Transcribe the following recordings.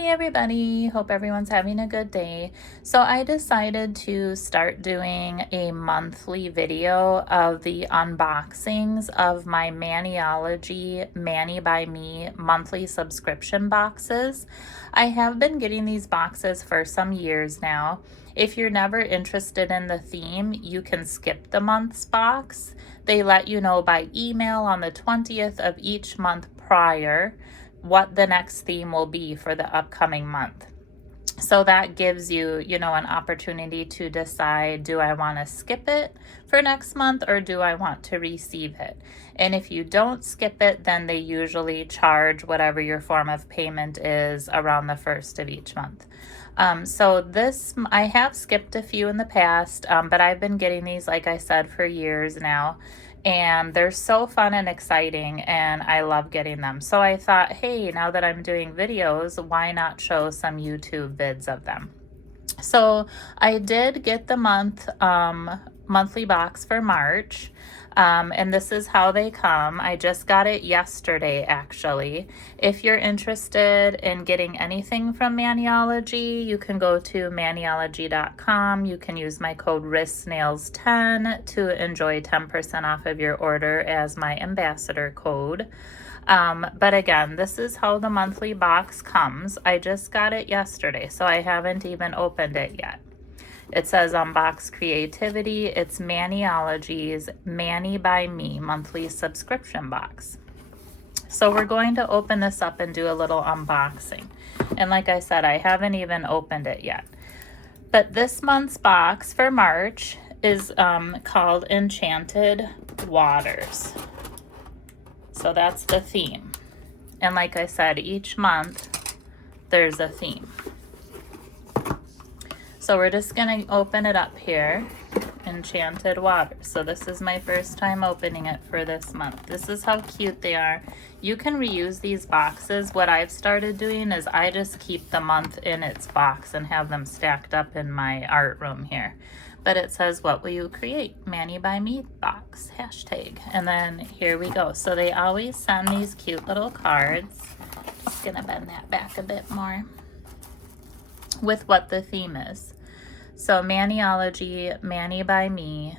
Hey everybody, hope everyone's having a good day. So I decided to start doing a monthly video of the unboxings of my Maniology Mani by Me monthly subscription boxes. I have been getting these boxes for some years now. If you're never interested in the theme, you can skip the month's box. They let you know by email on the 20th of each month prior what the next theme will be for the upcoming month. So that gives you, an opportunity to decide, do I want to skip it for next month or do I want to receive it? And if you don't skip it, then they usually charge whatever your form of payment is around the first of each month. So this, I have skipped a few in the past, but I've been getting these, like I said, for years now. And they're so fun and exciting, and I love getting them. So I thought, hey, now that I'm doing videos, why not show some YouTube vids of them? So I did get the monthly box for March, and this is how they come. I just got it yesterday, actually. If you're interested in getting anything from Maniology, you can go to maniology.com. You can use my code WristSnails10 to enjoy 10% off of your order as my ambassador code. But again, this is how the monthly box comes. I just got it yesterday, so I haven't even opened it yet. It says Unbox Creativity. It's Maniology's Mani by Me monthly subscription box. So we're going to open this up and do a little unboxing. And like I said, I haven't even opened it yet. But this month's box for March is called Enchanted Waters. So that's the theme. And like I said, each month there's a theme. So we're just gonna open it up here, Enchanted Waters. So this is my first time opening it for this month. This is how cute they are. You can reuse these boxes. What I've started doing is I just keep the month in its box and have them stacked up in my art room here. But it says, what will you create? Mani by Me box, hashtag. And then here we go. So they always send these cute little cards. Just gonna bend that back a bit more. With what the theme is. So Maniology, Mani by Me.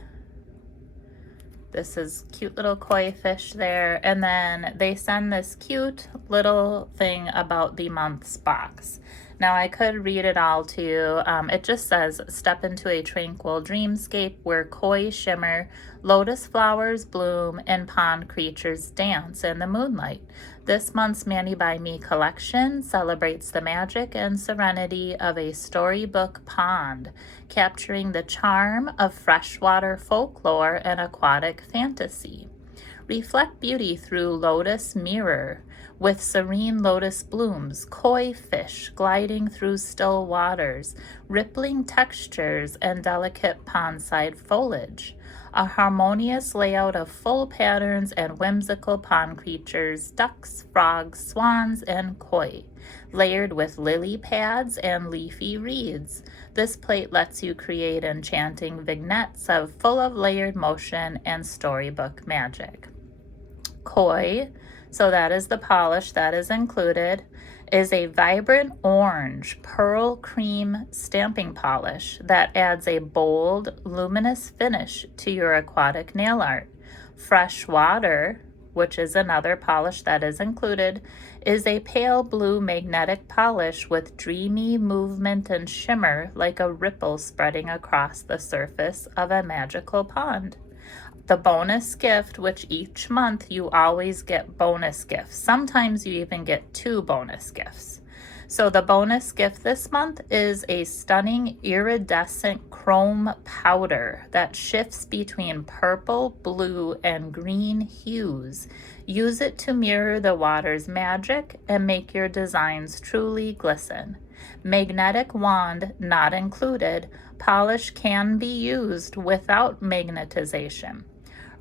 This is cute little koi fish there. And then they send this cute little thing about the month's box. Now I could read it all to you. It just says, step into a tranquil dreamscape where koi shimmer, lotus flowers bloom, and pond creatures dance in the moonlight. This month's Mani by Me collection celebrates the magic and serenity of a storybook pond, capturing the charm of freshwater folklore and aquatic fantasy. Reflect beauty through lotus mirror, with serene lotus blooms, koi fish gliding through still waters, rippling textures, and delicate pondside foliage. A harmonious layout of full patterns and whimsical pond creatures, ducks, frogs, swans, and koi, layered with lily pads and leafy reeds. This plate lets you create enchanting vignettes full of layered motion and storybook magic. Koi, so that is the polish that is included, is a vibrant orange pearl cream stamping polish that adds a bold, luminous finish to your aquatic nail art. Fresh water, which is another polish that is included, is a pale blue magnetic polish with dreamy movement and shimmer like a ripple spreading across the surface of a magical pond. The bonus gift, which each month you always get bonus gifts. Sometimes you even get 2 bonus gifts. So the bonus gift this month is a stunning iridescent chrome powder that shifts between purple, blue, and green hues. Use it to mirror the water's magic and make your designs truly glisten. Magnetic wand not included. Polish can be used without magnetization.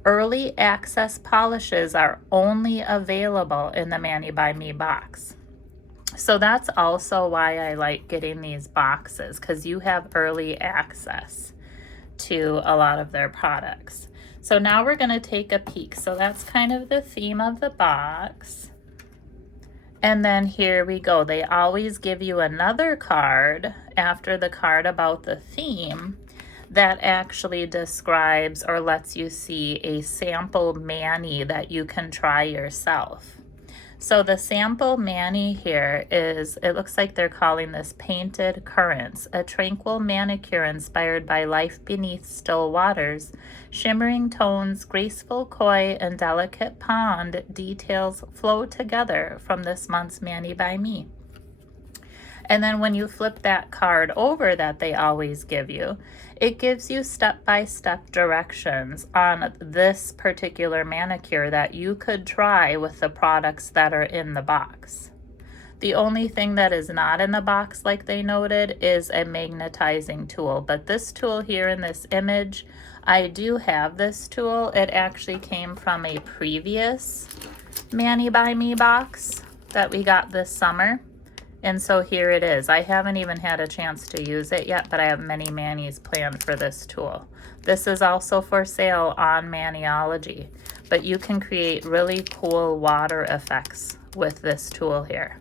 Early access polishes are only available in the Mani by Me box. So that's also why I like getting these boxes, because you have early access to a lot of their products. So now we're going to take a peek. So that's kind of the theme of the box. And then here we go. They always give you another card after the card about the theme that actually describes or lets you see a sample mani that you can try yourself. So the sample mani here is, it looks like they're calling this Painted Currents, a tranquil manicure inspired by life beneath still waters. Shimmering tones, graceful koi, and delicate pond details flow together from this month's Mani by Me. And then when you flip that card over that they always give you, it gives you step-by-step directions on this particular manicure that you could try with the products that are in the box. The only thing that is not in the box, like they noted, is a magnetizing tool. But this tool here in this image, I do have this tool. It actually came from a previous Mani by Me box that we got this summer. And so here it is. I haven't even had a chance to use it yet, but I have many manis planned for this tool. This is also for sale on Maniology, but you can create really cool water effects with this tool here.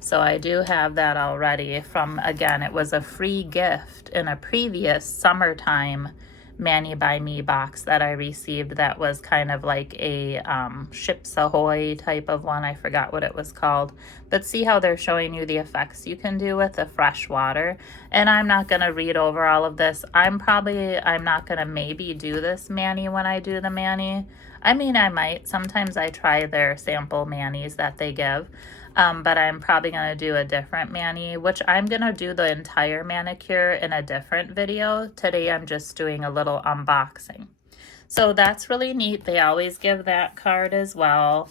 So I do have that already from, again, it was a free gift in a previous summertime Mani by Me box that I received that was kind of like a Ships Ahoy type of one. I forgot what it was called. But see how they're showing you the effects you can do with the fresh water. And I'm not going to read over all of this. I'm not going to maybe do this Mani when I do the Mani. I mean, I might. Sometimes I try their sample manis that they give. But I'm probably going to do a different mani, which I'm going to do the entire manicure in a different video. Today I'm just doing a little unboxing. So that's really neat. They always give that card as well.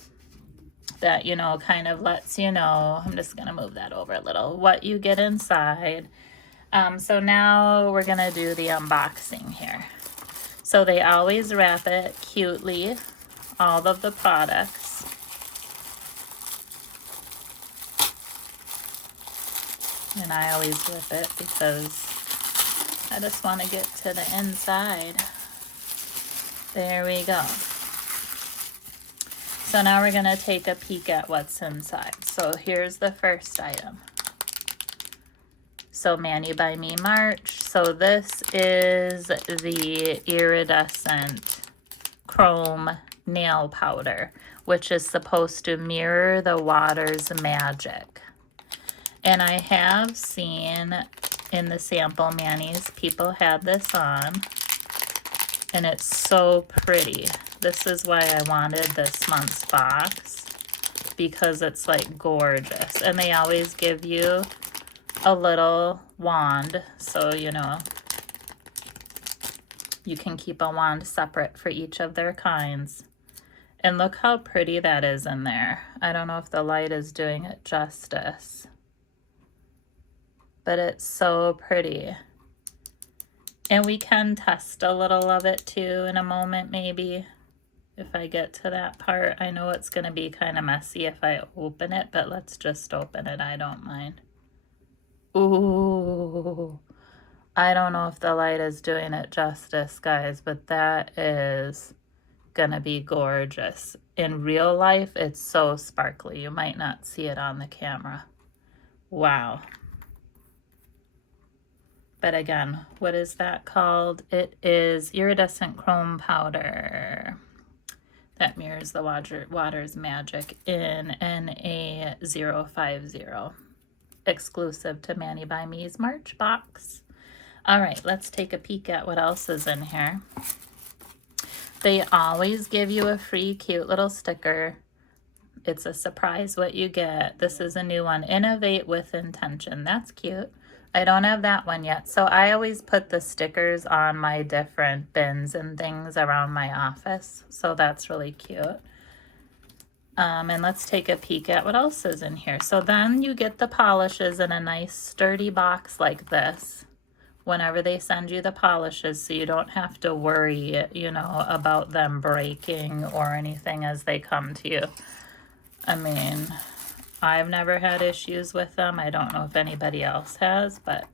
That, you know, kind of lets you know, I'm just going to move that over a little, what you get inside. So now we're going to do the unboxing here. So they always wrap it cutely, all of the products. And I always rip it because I just want to get to the inside. There we go. So now we're going to take a peek at what's inside. So here's the first item. So Mani by Me March. So this is the iridescent chrome nail powder, which is supposed to mirror the water's magic. And I have seen in the sample manis, people had this on, and it's so pretty. This is why I wanted this month's box, because it's like gorgeous. And they always give you a little wand, so you know, you can keep a wand separate for each of their kinds. And look how pretty that is in there. I don't know if the light is doing it justice, but it's so pretty. And we can test a little of it too in a moment, maybe, if I get to that part. I know it's going to be kind of messy if I open it, but let's just open it. I don't mind. Ooh, I don't know if the light is doing it justice, guys, but that is going to be gorgeous. In real life, it's so sparkly. You might not see it on the camera. Wow. But again, what is that called? It is iridescent chrome powder that mirrors the water's magic in NA050, exclusive to Mani by Me's March box. All right, let's take a peek at what else is in here. They always give you a free cute little sticker. It's a surprise what you get. This is a new one, Innovate with Intention. That's cute. I don't have that one yet. So I always put the stickers on my different bins and things around my office. So that's really cute. And let's take a peek at what else is in here. So then you get the polishes in a nice sturdy box like this whenever they send you the polishes, so you don't have to worry, you know, about them breaking or anything as they come to you. I mean, I've never had issues with them. I don't know if anybody else has, but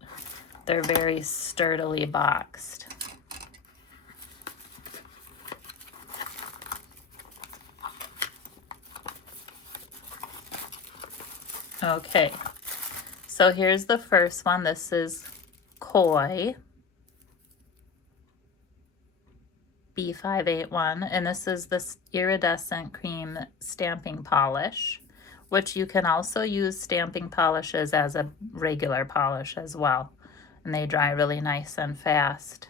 they're very sturdily boxed. Okay, so here's the first one. This is Koi B581, and this is this iridescent cream stamping polish, which you can also use stamping polishes as a regular polish as well, and they dry really nice and fast.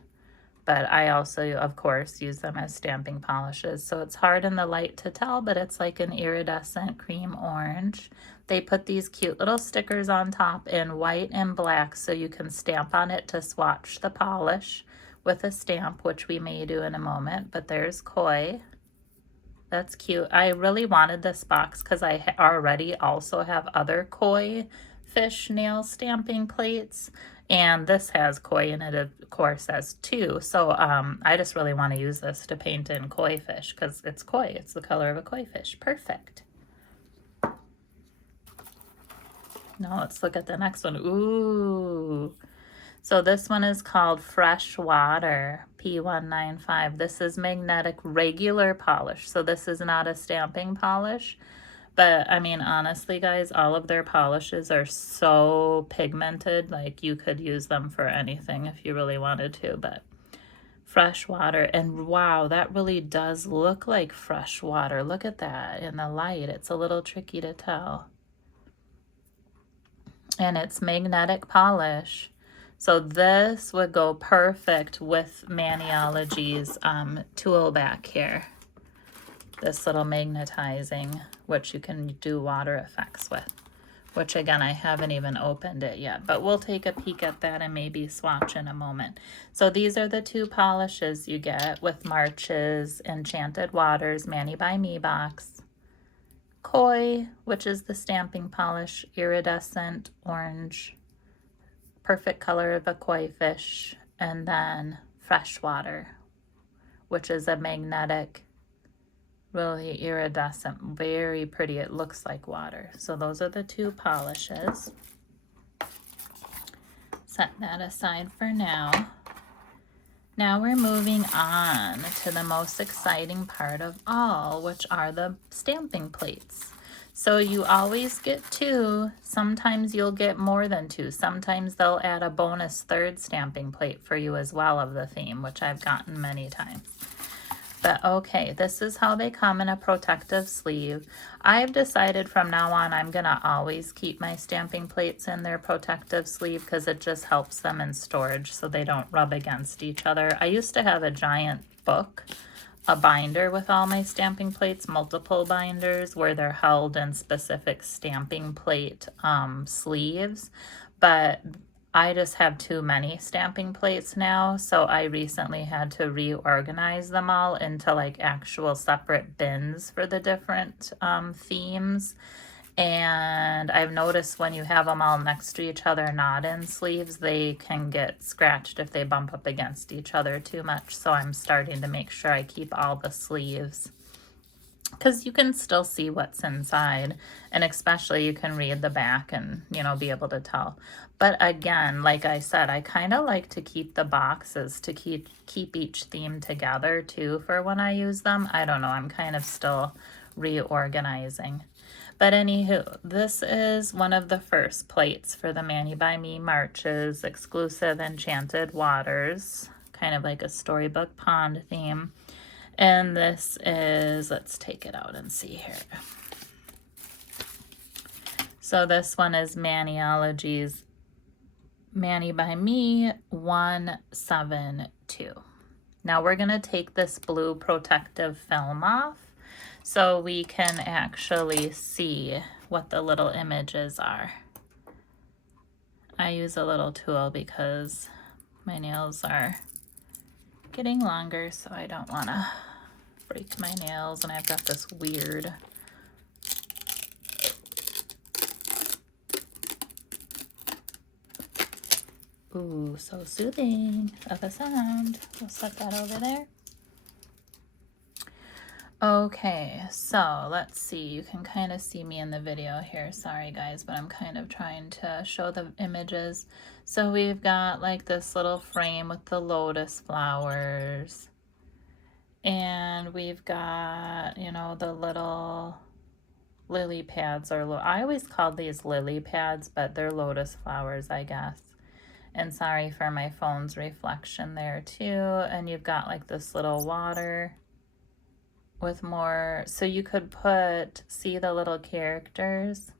But I also, of course, use them as stamping polishes. So it's hard in the light to tell, but it's like an iridescent cream orange. They put these cute little stickers on top in white and black so you can stamp on it to swatch the polish with a stamp, which we may do in a moment. But there's Koi. That's cute. I really wanted this box because I already also have other Koi fish nail stamping plates. And this has Koi in it, of course, as two. So I just really want to use this to paint in koi fish because it's koi. It's the color of a koi fish. Perfect. Now let's look at the next one. Ooh. So this one is called Fresh Water P195. This is magnetic regular polish. So this is not a stamping polish. But I mean, honestly, guys, all of their polishes are so pigmented. Like you could use them for anything if you really wanted to. But fresh water, and wow, that really does look like fresh water. Look at that in the light. It's a little tricky to tell. And it's magnetic polish. So this would go perfect with Maniology's tool back here. This little magnetizing, which you can do water effects with, which again, I haven't even opened it yet, but we'll take a peek at that and maybe swatch in a moment. So these are the two polishes you get with March's Enchanted Waters Mani by Me box. Koi, which is the stamping polish, iridescent orange, perfect color of a koi fish, and then Fresh Water, which is a magnetic, really iridescent, very pretty. It looks like water. So those are the two polishes. Set that aside for now. Now we're moving on to the most exciting part of all, which are the stamping plates. So you always get two. Sometimes you'll get more than two. Sometimes they'll add a bonus third stamping plate for you as well of the theme, which I've gotten many times. But okay, this is how they come in a protective sleeve. I've decided from now on I'm gonna always keep my stamping plates in their protective sleeve because it just helps them in storage so they don't rub against each other. I used to have a giant book, a binder with all my stamping plates, multiple binders where they're held in specific stamping plate sleeves, but I just have too many stamping plates now, so I recently had to reorganize them all into like actual separate bins for the different themes. And I've noticed when you have them all next to each other, not in sleeves, they can get scratched if they bump up against each other too much. So I'm starting to make sure I keep all the sleeves, because you can still see what's inside, and especially you can read the back and, you know, be able to tell. But again, like I said, I kind of like to keep the boxes to keep each theme together too for when I use them. I don't know, I'm kind of still reorganizing. But anywho, this is one of the first plates for the Mani by Me March's exclusive Enchanted Waters, kind of like a storybook pond theme. And this is, let's take it out and see here. So this one is Maniology's Mani by Me 172. Now we're going to take this blue protective film off so we can actually see what the little images are. I use a little tool because my nails are getting longer, so I don't want to break my nails, and I've got this weird ooh, so soothing of a sound. We'll set that over there. Okay, so let's see. You can kind of see me in the video here. Sorry guys, but I'm kind of trying to show the images. So we've got like this little frame with the lotus flowers. And we've got, you know, the little lily pads, or I always called these lily pads, but they're lotus flowers, I guess. And sorry for my phone's reflection there too. And you've got like this little water with more, so you could put, see the little characters?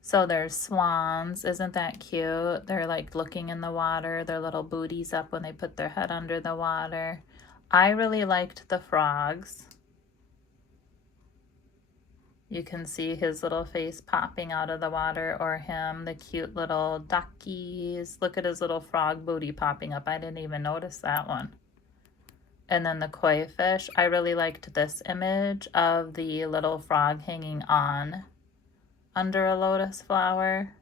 So there's swans, isn't that cute? They're like looking in the water, their little booties up when they put their head under the water. I really liked the frogs. You can see his little face popping out of the water, or him, the cute little duckies. Look at his little frog booty popping up. I didn't even notice that one. And then the koi fish. I really liked this image of the little frog hanging on under a lotus flower.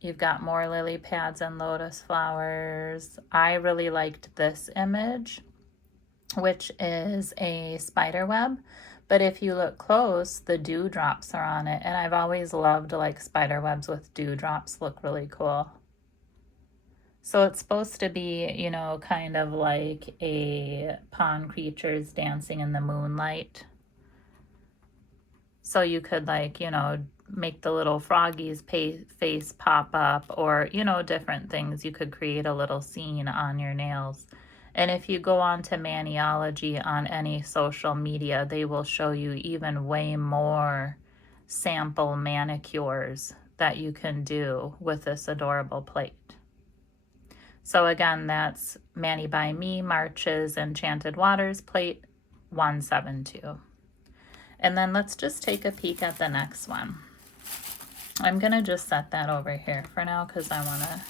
You've got more lily pads and lotus flowers. I really liked this image, which is a spider web. But if you look close, the dewdrops are on it. And I've always loved like spider webs with dewdrops, look really cool. So it's supposed to be, you know, kind of like a pond creatures dancing in the moonlight. So you could like, you know, make the little froggy's face pop up, or, you know, different things. You could create a little scene on your nails. And if you go on to Maniology on any social media, they will show you even way more sample manicures that you can do with this adorable plate. So again, that's Mani by Me, March's Enchanted Waters plate 172. And then let's just take a peek at the next one. I'm gonna just set that over here for now because I wanna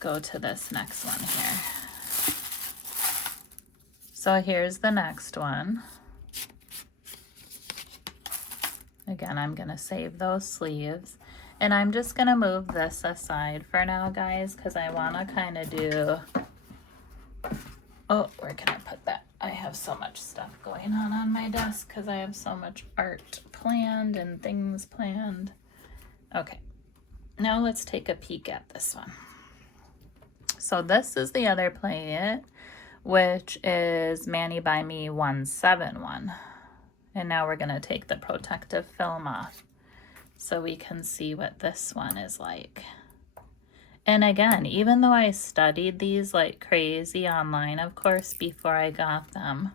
go to this next one here. So here's the next one. Again, I'm gonna save those sleeves. And I'm just gonna move this aside for now, guys, because I wanna kind of do, oh, where can I put that? I have so much stuff going on my desk because I have so much art planned and things planned. Okay, now let's take a peek at this one. So this is the other plate, which is Mani by Me 171. And now we're gonna take the protective film off so we can see what this one is like. And again, even though I studied these like crazy online, of course, before I got them,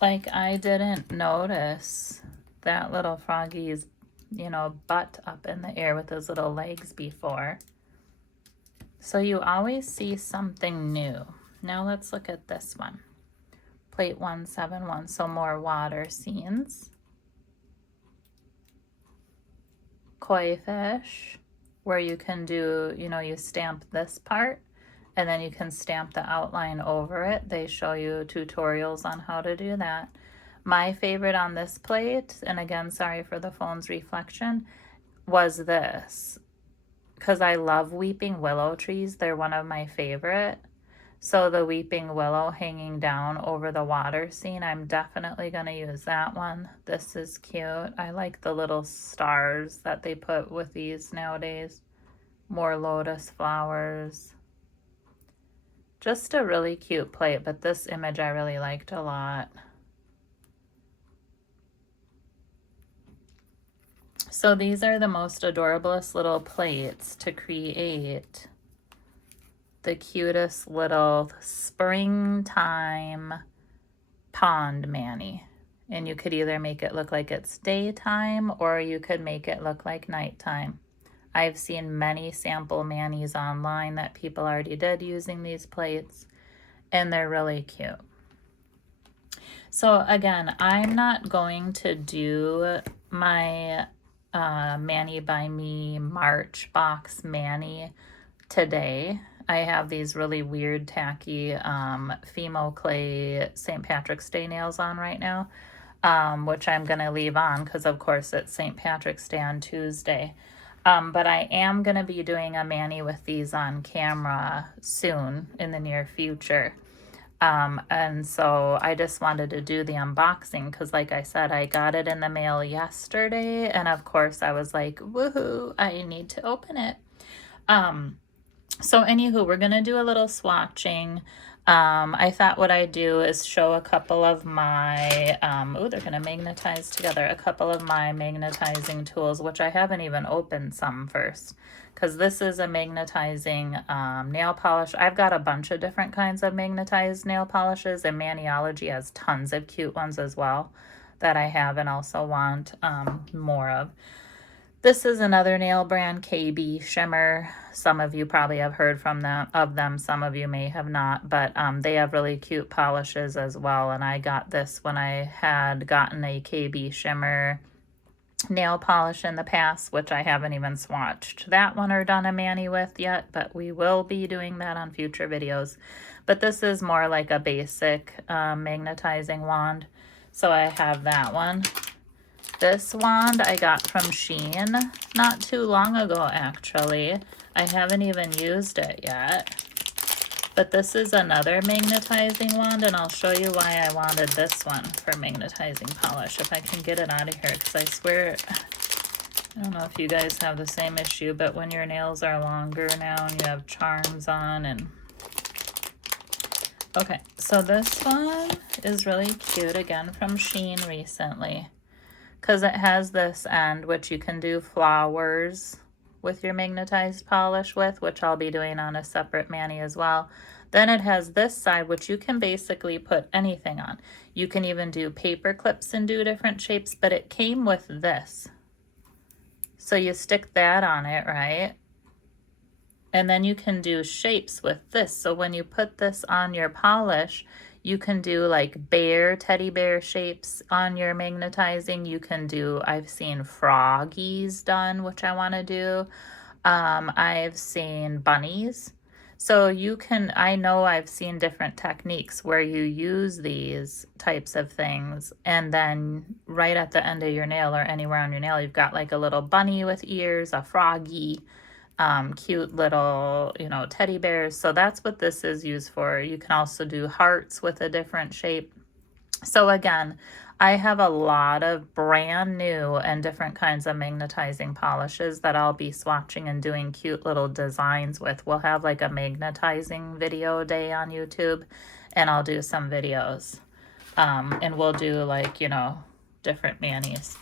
like I didn't notice that little froggy's, you know, butt up in the air with his little legs before. So you always see something new. Now let's look at this one. Plate 171, so more water scenes. Koi fish, where you can do, you know, you stamp this part and then you can stamp the outline over it. They show you tutorials on how to do that. My favorite on this plate, and again, sorry for the phone's reflection, was this. Because I love weeping willow trees. They're one of my favorite. So the weeping willow hanging down over the water scene, I'm definitely going to use that one. This is cute. I like the little stars that they put with these nowadays. More lotus flowers. Just a really cute plate, but this image I really liked a lot. So these are the most adorablest little plates to create the cutest little springtime pond mani. And you could either make it look like it's daytime or you could make it look like nighttime. I've seen many sample manis online that people already did using these plates, and they're really cute. So again, I'm not going to do my Mani by Me March box mani today. I have these really weird tacky Fimo clay St. Patrick's Day nails on right now, which I'm going to leave on because of course it's St. Patrick's Day on Tuesday. But I am going to be doing a mani with these on camera soon in the near future. And so I just wanted to do the unboxing because, like I said, I got it in the mail yesterday, and of course I was like, woohoo, I need to open it. So anywho, we're gonna do a little swatching. I thought what I'd do is show a couple of my, oh, they're gonna magnetize together, a couple of my magnetizing tools, which I haven't even opened some first, because this is a magnetizing nail polish. I've got a bunch of different kinds of magnetized nail polishes, and Maniology has tons of cute ones as well that I have and also want more of. This is another nail brand, KB Shimmer. Some of you probably have heard from them. Some of you may have not, but they have really cute polishes as well. And I got this when I had gotten a KB Shimmer nail polish in the past, which I haven't even swatched that one or done a mani with yet, but we will be doing that on future videos. But this is more like a basic magnetizing wand. So I have that one. This wand I got from Shein not too long ago, actually. I haven't even used it yet. But this is another magnetizing wand, and I'll show you why I wanted this one for magnetizing polish, if I can get it out of here, because I swear, I don't know if you guys have the same issue, but when your nails are longer now and you have charms on and... Okay, so this one is really cute, again from Shein recently, because it has this end, which you can do flowers with your magnetized polish with, which I'll be doing on a separate mani as well. Then it has this side, which you can basically put anything on. You can even do paper clips and do different shapes, but it came with this. So you stick that on it, right? And then you can do shapes with this. So when you put this on your polish, you can do like bear, teddy bear shapes on your magnetizing. You can do, I've seen froggies done, which I want to do. I've seen bunnies. So you can, I know I've seen different techniques where you use these types of things, and then right at the end of your nail or anywhere on your nail, you've got like a little bunny with ears, a froggy, cute little, you know, teddy bears. So that's what this is used for. You can also do hearts with a different shape. So again, I have a lot of brand new and different kinds of magnetizing polishes that I'll be swatching and doing cute little designs with. We'll have like a magnetizing video day on YouTube, and I'll do some videos. And we'll do like, you know, different manis.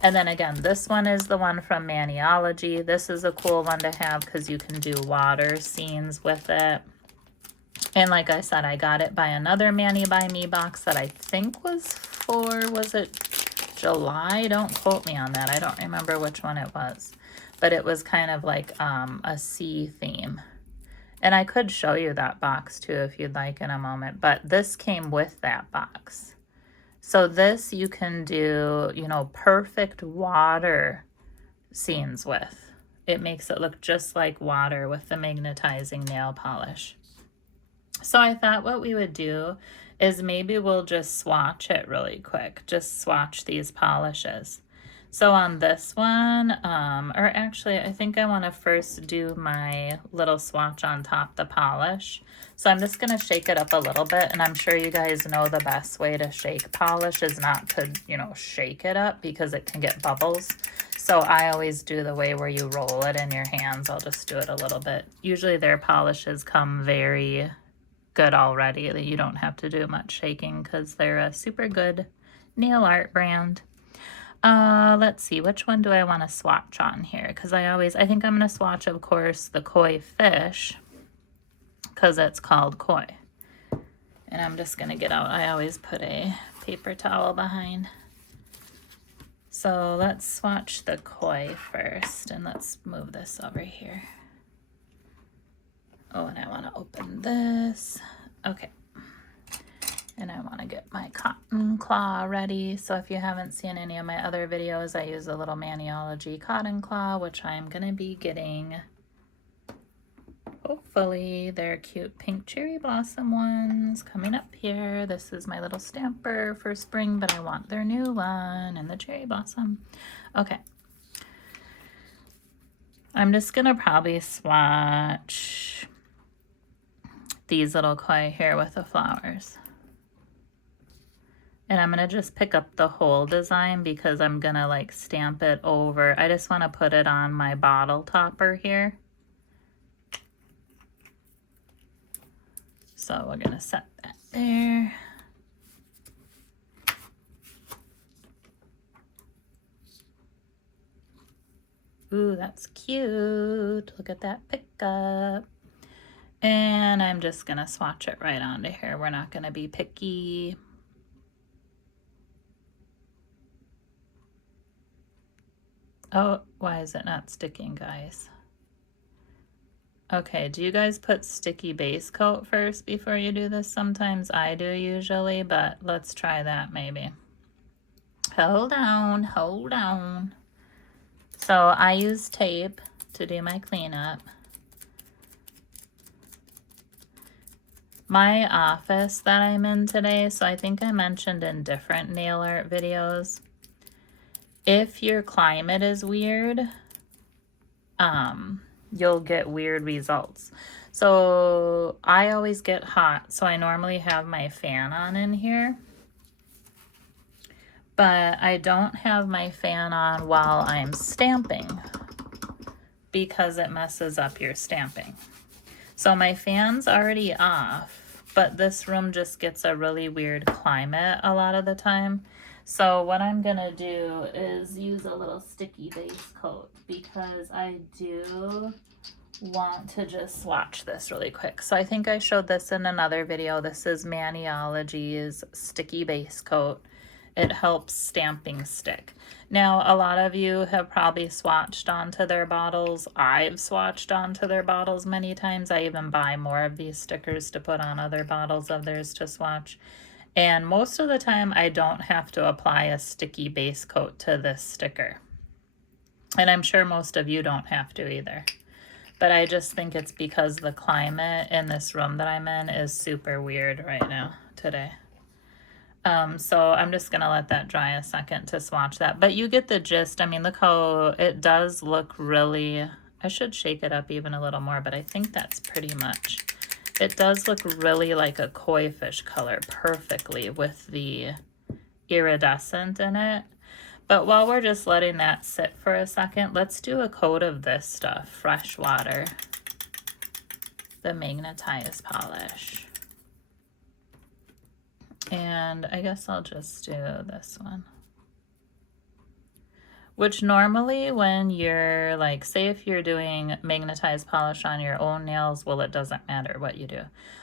And then again, this one is the one from Maniology. This is a cool one to have because you can do water scenes with it. And like I said, I got it by another Mani by Me box that I think was for, was it July? Don't quote me on that. I don't remember which one it was. But it was kind of like a sea theme. And I could show you that box too if you'd like in a moment. But this came with that box. So this you can do, you know, perfect water scenes with. It makes it look just like water with the magnetizing nail polish. So I thought what we would do is maybe we'll just swatch it really quick. Just swatch these polishes. So on this one, or actually I think I want to first do my little swatch on top the polish. So I'm just going to shake it up a little bit, and I'm sure you guys know the best way to shake polish is not to, you know, shake it up because it can get bubbles. So I always do the way where you roll it in your hands. I'll just do it a little bit. Usually their polishes come very good already. That you don't have to do much shaking because they're a super good nail art brand. Let's see, which one do I want to swatch on here? Because I think I'm going to swatch, of course, the koi fish because it's called koi. And I'm just going to get out, I always put a paper towel behind. So let's swatch the koi first, and let's move this over here. Oh, and I want to open this. Okay. And I want to get my cotton claw ready. So if you haven't seen any of my other videos, I use a little Maniology cotton claw, which I'm going to be getting. Hopefully they're cute pink cherry blossom ones coming up here. This is my little stamper for spring, but I want their new one and the cherry blossom. Okay. I'm just going to probably swatch these little koi here with the flowers. And I'm going to just pick up the whole design because I'm going to like stamp it over. I just want to put it on my bottle topper here. So we're going to set that there. Ooh, that's cute. Look at that pickup. And I'm just going to swatch it right onto here. We're not going to be picky. Oh, why is it not sticking, guys? Okay, do you guys put sticky base coat first before you do this? Sometimes I do usually, but let's try that maybe. Hold on, hold on. So I use tape to do my cleanup. My office that I'm in today, so I think I mentioned in different nail art videos, if your climate is weird, you'll get weird results. So I always get hot, so I normally have my fan on in here. But I don't have my fan on while I'm stamping because it messes up your stamping. So my fan's already off, but this room just gets a really weird climate a lot of the time. So what I'm gonna do is use a little sticky base coat because I do want to just swatch this really quick. So I think I showed this in another video. This is Maniology's sticky base coat. It helps stamping stick. Now, a lot of you have probably swatched onto their bottles. I've swatched onto their bottles many times. I even buy more of these stickers to put on other bottles of theirs to swatch. And most of the time, I don't have to apply a sticky base coat to this sticker. And I'm sure most of you don't have to either. But I just think it's because the climate in this room that I'm in is super weird right now today. So I'm just going to let that dry a second to swatch that. But you get the gist. I mean, look how it does look really... I should shake it up even a little more, but I think that's pretty much... It does look really like a koi fish color perfectly with the iridescent in it. But while we're just letting that sit for a second, let's do a coat of this stuff. Fresh water. The magnetized polish. And I guess I'll just do this one. Which normally when you're like, say if you're doing magnetized polish on your own nails, well, it doesn't matter what you do.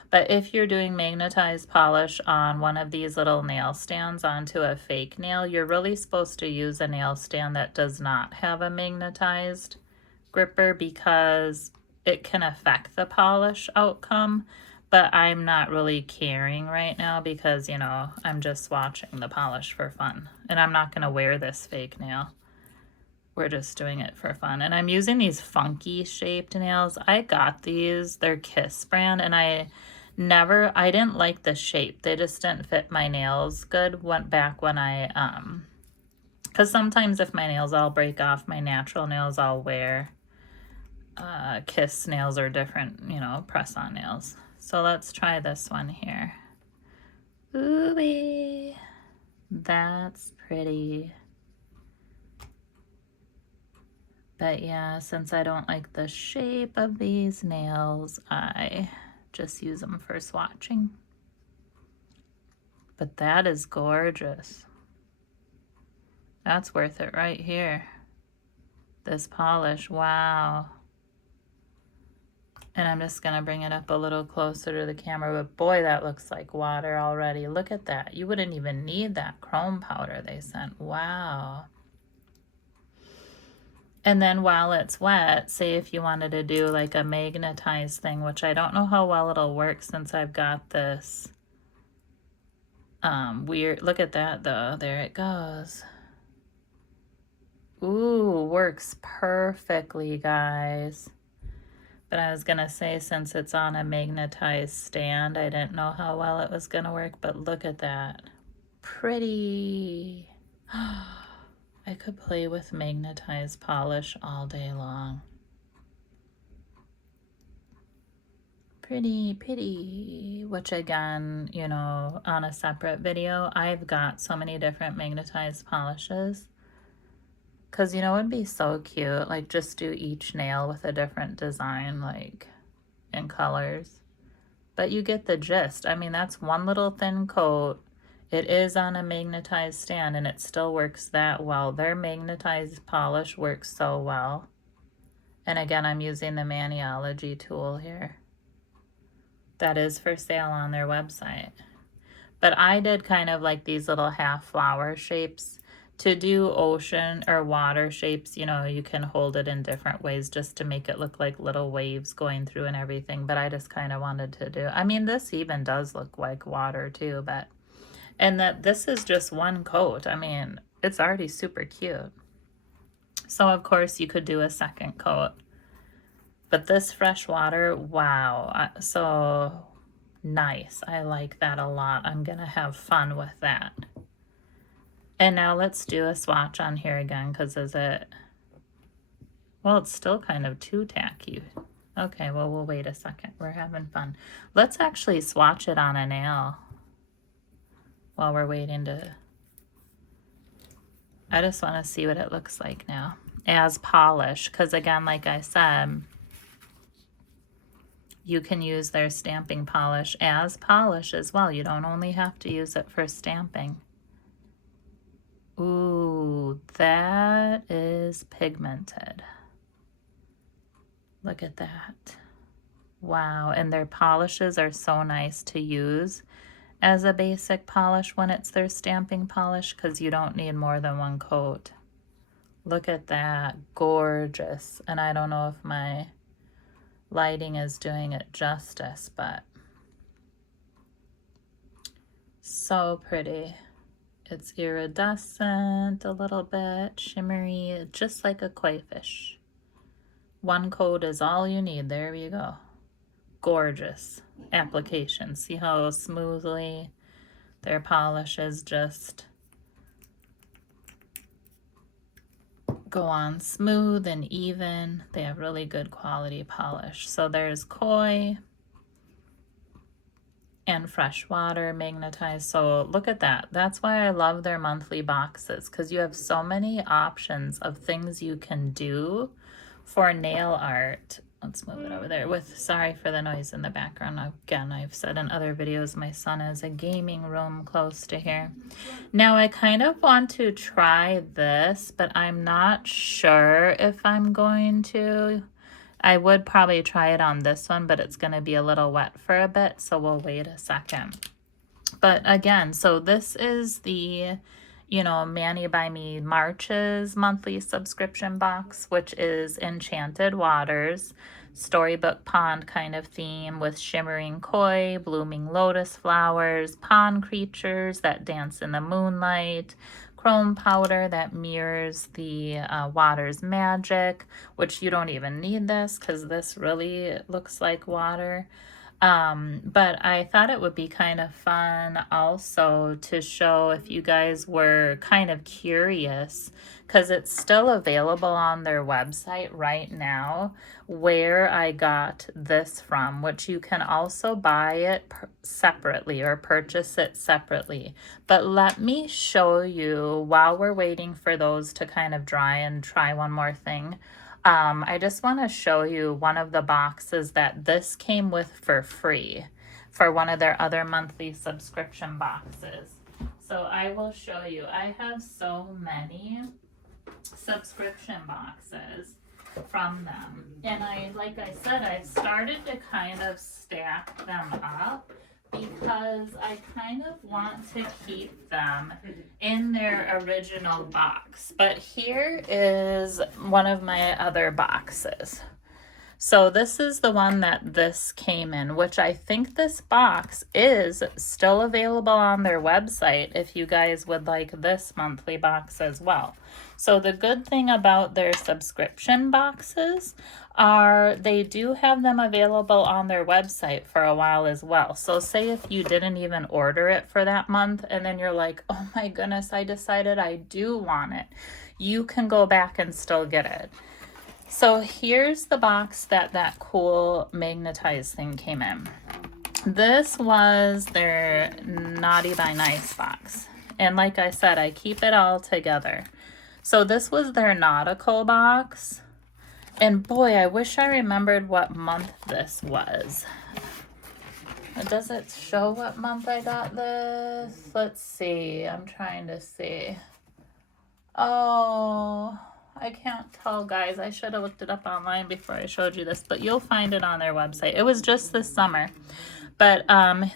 But if you're doing magnetized polish on one of these little nail stands onto a fake nail, you're really supposed to use a nail stand that does not have a magnetized gripper because it can affect the polish outcome. But I'm not really caring right now because, you know, I'm just swatching the polish for fun. And I'm not going to wear this fake nail. We're just doing it for fun. And I'm using these funky shaped nails. I got these. They're Kiss brand. And I didn't like the shape. They just didn't fit my nails good. Went back when I, because sometimes if my nails all break off, my natural nails I'll wear. Kiss nails are different, you know, press-on nails. So let's try this one here. Ooh, that's pretty. But yeah, since I don't like the shape of these nails, I just use them for swatching. But that is gorgeous. That's worth it right here. This polish, wow. And I'm just going to bring it up a little closer to the camera. But boy, that looks like water already. Look at that. You wouldn't even need that chrome powder they sent. Wow. And then while it's wet, say if you wanted to do like a magnetized thing, which I don't know how well it'll work since I've got this weird... Look at that though. There it goes. Ooh, works perfectly, guys. But I was going to say, since it's on a magnetized stand, I didn't know how well it was going to work, but look at that. Pretty. I could play with magnetized polish all day long. pretty, which again, you know, on a separate video, I've got so many different magnetized polishes. Because, you know, it'd be so cute, like, just do each nail with a different design, like, in colors. But you get the gist. I mean, that's one little thin coat. It is on a magnetized stand, and it still works that well. Their magnetized polish works so well. And again, I'm using the Maniology tool here. That is for sale on their website. But I did kind of like these little half flower shapes. To do ocean or water shapes, you know, you can hold it in different ways just to make it look like little waves going through and everything. But I just kind of wanted to do, I mean, this even does look like water too, but, and that this is just one coat. I mean, it's already super cute. So of course you could do a second coat. But this fresh water, wow, so nice. I like that a lot. I'm gonna have fun with that. And now let's do a swatch on here again, because is it, well, it's still kind of too tacky. Okay, well, we'll wait a second. We're having fun. Let's actually swatch it on a nail while we're waiting to, I just want to see what it looks like now as polish, because again, like I said, you can use their stamping polish as polish as well. You don't only have to use it for stamping. Ooh, that is pigmented. Look at that. Wow, and their polishes are so nice to use as a basic polish when it's their stamping polish, because you don't need more than one coat. Look at that, gorgeous. And I don't know if my lighting is doing it justice, but so pretty. It's iridescent a little bit, shimmery, just like a koi fish. One coat is all you need. There you go. Gorgeous application. See how smoothly their polishes just go on smooth and even. They have really good quality polish. So there's koi and fresh water magnetized. So look at that. That's why I love their monthly boxes, because you have so many options of things you can do for nail art. Let's move it over there with, sorry for the noise in the background. Again, I've said in other videos, my son has a gaming room close to here. Now I kind of want to try this, but I'm not sure if I'm going to. I would probably try it on this one, but it's going to be a little wet for a bit, so we'll wait a second. But again, so this is the, you know, Mani by Me March's monthly subscription box, which is Enchanted Waters, storybook pond kind of theme with shimmering koi, blooming lotus flowers, pond creatures that dance in the moonlight, chrome powder that mirrors the water's magic, which you don't even need this because this really looks like water. But I thought it would be kind of fun also to show if you guys were kind of curious, because it's still available on their website right now, where I got this from, which you can also buy it separately or purchase it separately. But let me show you while we're waiting for those to kind of dry and try one more thing. I just want to show you one of the boxes that this came with for free for one of their other monthly subscription boxes. So I will show you. I have so many subscription boxes from them. And like I said, I've started to kind of stack them up because I kind of want to keep them in their original box. But here is one of my other boxes. So this is the one that this came in, which I think this box is still available on their website if you guys would like this monthly box as well. So the good thing about their subscription boxes are they do have them available on their website for a while as well. So say if you didn't even order it for that month and then you're like, oh my goodness, I decided I do want it, you can go back and still get it. So here's the box that cool magnetized thing came in. This was their Naughty by Nice box. And like I said, I keep it all together. So this was their nautical box. And boy, I wish I remembered what month this was. Does it show what month I got this? Let's see. I'm trying to see. Oh, I can't tell, guys. I should have looked it up online before I showed you this, but you'll find it on their website. It was just this summer. But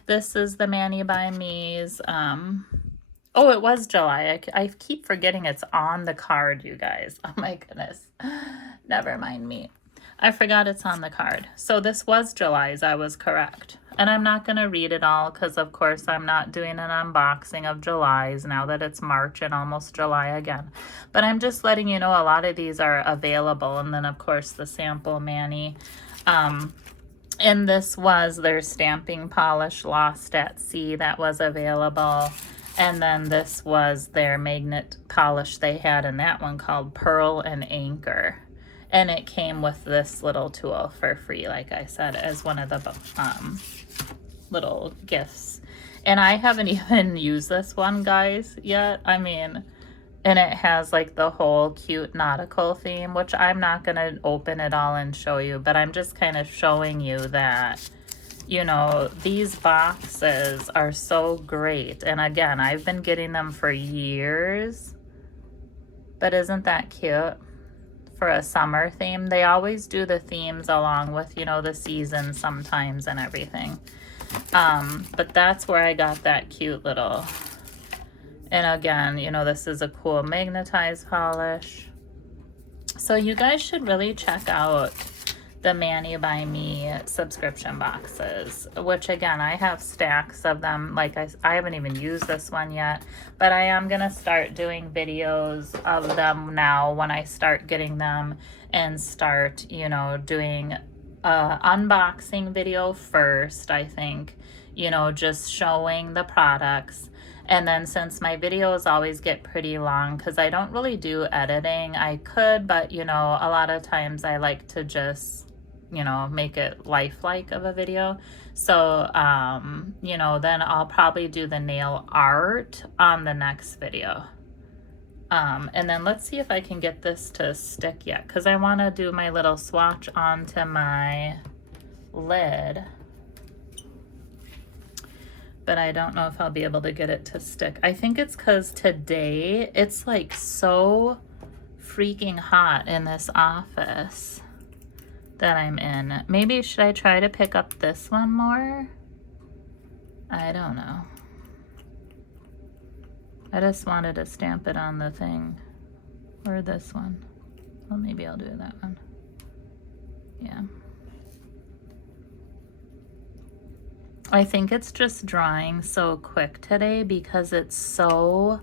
this is the Mani by Me's. Oh, it was July. I keep forgetting it's on the card, you guys. Oh my goodness. Never mind me. I forgot it's on the card. So this was July's. I was correct. And I'm not going to read it all because, of course, I'm not doing an unboxing of July's now that it's March and almost July again. But I'm just letting you know a lot of these are available. And then, of course, the sample Mani. And this was their stamping polish Lost at Sea that was available. And then this was their magnet polish they had in that one called Pearl and Anchor. And it came with this little tool for free, like I said, as one of the little gifts. And I haven't even used this one, guys, yet. I mean, and it has like the whole cute nautical theme, which I'm not going to open it all and show you, but I'm just kind of showing you that, you know, these boxes are so great. And again, I've been getting them for years, but isn't that cute? For a summer theme. They always do the themes along with, you know, the season sometimes and everything. But that's where I got that cute little, and again, you know, this is a cool magnetized polish. So you guys should really check out the Mani by Me subscription boxes, which again, I have stacks of them. Like I haven't even used this one yet, but I am going to start doing videos of them now when I start getting them and start, you know, doing a unboxing video first, I think, you know, just showing the products. And then since my videos always get pretty long because I don't really do editing, I could, but you know, a lot of times I like to just, you know, make it lifelike of a video. So, you know, then I'll probably do the nail art on the next video. And then let's see if I can get this to stick yet, because I want to do my little swatch onto my lid. But I don't know if I'll be able to get it to stick. I think it's because today it's like so freaking hot in this office that I'm in. Maybe should I try to pick up this one more? I don't know. I just wanted to stamp it on the thing. Or this one. Well, maybe I'll do that one. Yeah. I think it's just drying so quick today because it's so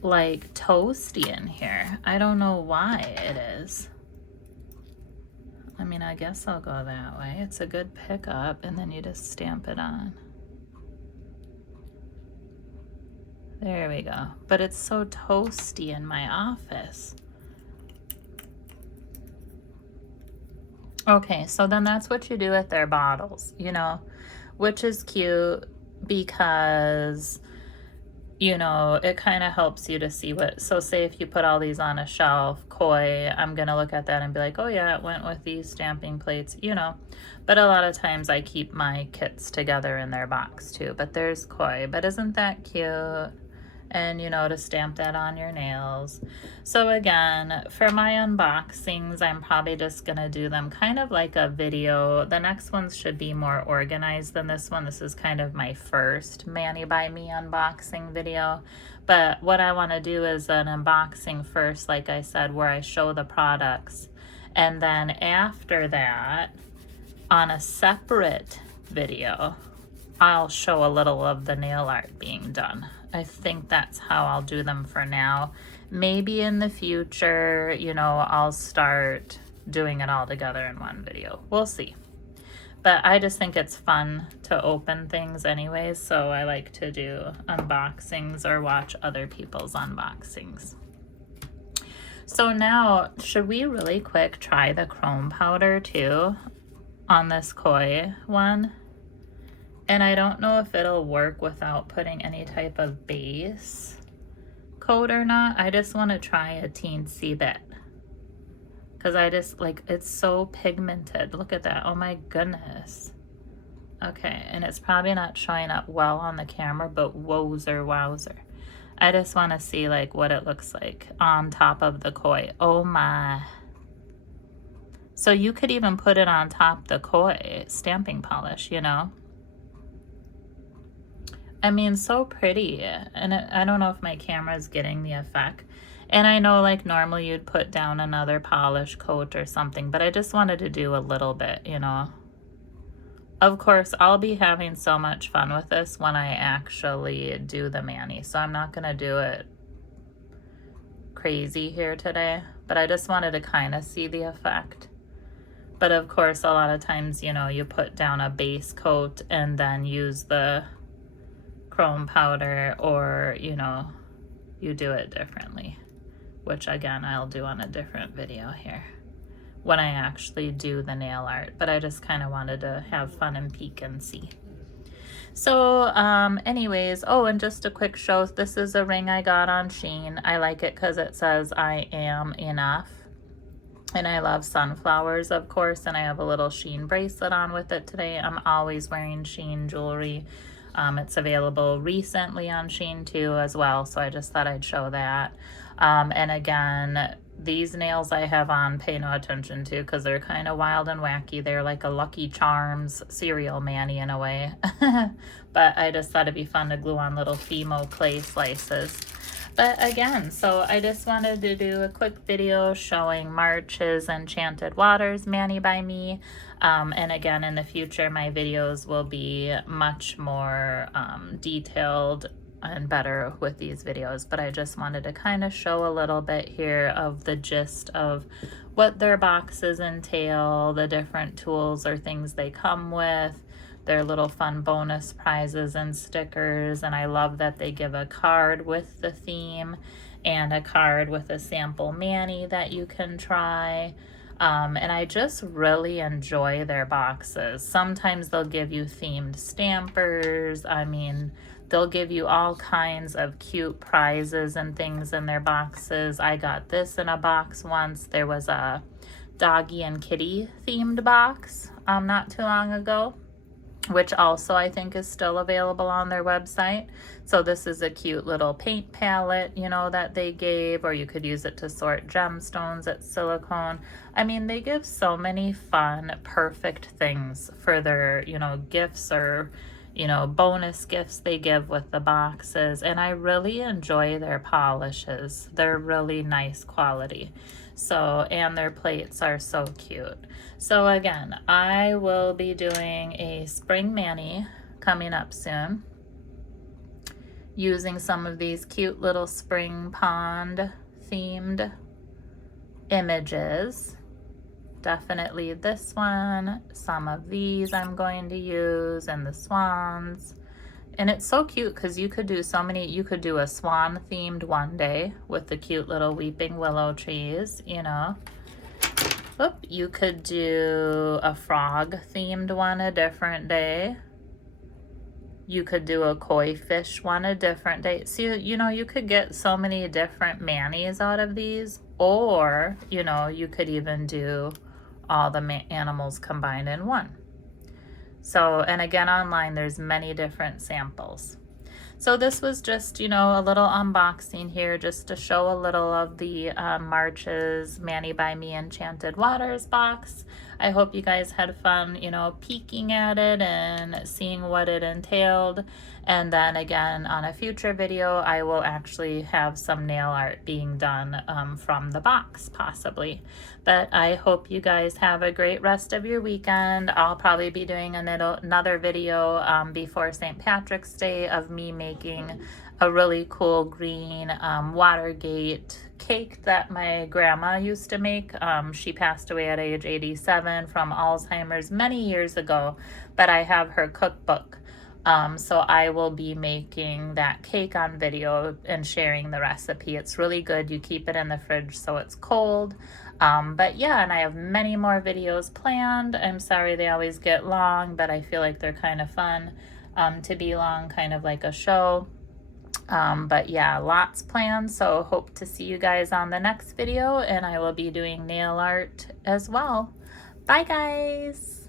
like toasty in here. I don't know why it is. I mean, I guess I'll go that way. It's a good pickup, and then you just stamp it on. There we go. But it's so toasty in my office. Okay, so then that's what you do with their bottles, you know, which is cute because, you know, it kind of helps you to see what, so say if you put all these on a shelf, koi, I'm going to look at that and be like, oh yeah, it went with these stamping plates, you know, but a lot of times I keep my kits together in their box too, but there's koi, but isn't that cute? And, you know, to stamp that on your nails. So again, for my unboxings, I'm probably just going to do them kind of like a video. The next ones should be more organized than this one. This is kind of my first Mani by Me unboxing video. But what I want to do is an unboxing first, like I said, where I show the products. And then after that, on a separate video, I'll show a little of the nail art being done. I think that's how I'll do them for now. Maybe in the future, you know, I'll start doing it all together in one video. We'll see. But I just think it's fun to open things anyways, so I like to do unboxings or watch other people's unboxings. So now, should we really quick try the chrome powder too on this koi one? And I don't know if it'll work without putting any type of base coat or not. I just want to try a teensy bit. Because I just, like, it's so pigmented. Look at that. Oh my goodness. Okay, and it's probably not showing up well on the camera, but wowzer. I just want to see, like, what it looks like on top of the koi. Oh my. So you could even put it on top the koi stamping polish, you know? I mean, so pretty. And I don't know if my camera is getting the effect. And I know, like, normally you'd put down another polish coat or something, but I just wanted to do a little bit, you know. Of course, I'll be having so much fun with this when I actually do the mani, so I'm not going to do it crazy here today, but I just wanted to kind of see the effect. But of course, a lot of times, you know, you put down a base coat and then use the chrome powder, or, you know, you do it differently, which again, I'll do on a different video here when I actually do the nail art, but I just kind of wanted to have fun and peek and see. So anyways, oh, and just a quick show, this is a ring I got on Shein. I like it because it says I am enough, and I love sunflowers, of course, and I have a little Shein bracelet on with it today. I'm always wearing Shein jewelry. It's available recently on Shein too as well, so I just thought I'd show that. And again, these nails I have on, pay no attention to because they're kind of wild and wacky. They're like a Lucky Charms cereal mani in a way. But I just thought it'd be fun to glue on little Fimo clay slices. But again, so I just wanted to do a quick video showing March's Enchanted Waters Mani by me. And again, in the future, my videos will be much more detailed and better with these videos, but I just wanted to kind of show a little bit here of the gist of what their boxes entail, the different tools or things they come with, their little fun bonus prizes and stickers. And I love that they give a card with the theme and a card with a sample mani that you can try. And I just really enjoy their boxes. Sometimes they'll give you themed stampers. I mean, they'll give you all kinds of cute prizes and things in their boxes. I got this in a box once. There was a doggy and kitty themed box not too long ago, which also I think is still available on their website. So this is a cute little paint palette, you know, that they gave, or you could use it to sort gemstones at silicone. I mean, they give so many fun, perfect things for their, you know, gifts or, you know, bonus gifts they give with the boxes. And I really enjoy their polishes. They're really nice quality. So, and their plates are so cute. So again, I will be doing a spring mani coming up soon, using some of these cute little spring pond themed images. Definitely this one, some of these I'm going to use, and the swans. And it's so cute because you could do so many, you could do a swan themed one day with the cute little weeping willow trees, you know. Oop, you could do a frog themed one a different day. You could do a koi fish one a different day. So, you know, you could get so many different manis out of these, or, you know, you could even do all the animals combined in one. So, and again, online, there's many different samples. So this was just, you know, a little unboxing here just to show a little of the March's Mani by Me Enchanted Waters box. I hope you guys had fun, you know, peeking at it and seeing what it entailed. And then again, on a future video, I will actually have some nail art being done from the box, possibly. But I hope you guys have a great rest of your weekend. I'll probably be doing another video before St. Patrick's Day of me making a really cool green Watergate cake that my grandma used to make. She passed away at age 87 from Alzheimer's many years ago, but I have her cookbook So I will be making that cake on video and sharing the recipe. It's really good. You keep it in the fridge so it's cold. But yeah, and I have many more videos planned. I'm sorry they always get long, but I feel like they're kind of fun to be long, kind of like a show. But yeah, lots planned. So hope to see you guys on the next video, and I will be doing nail art as well. Bye guys.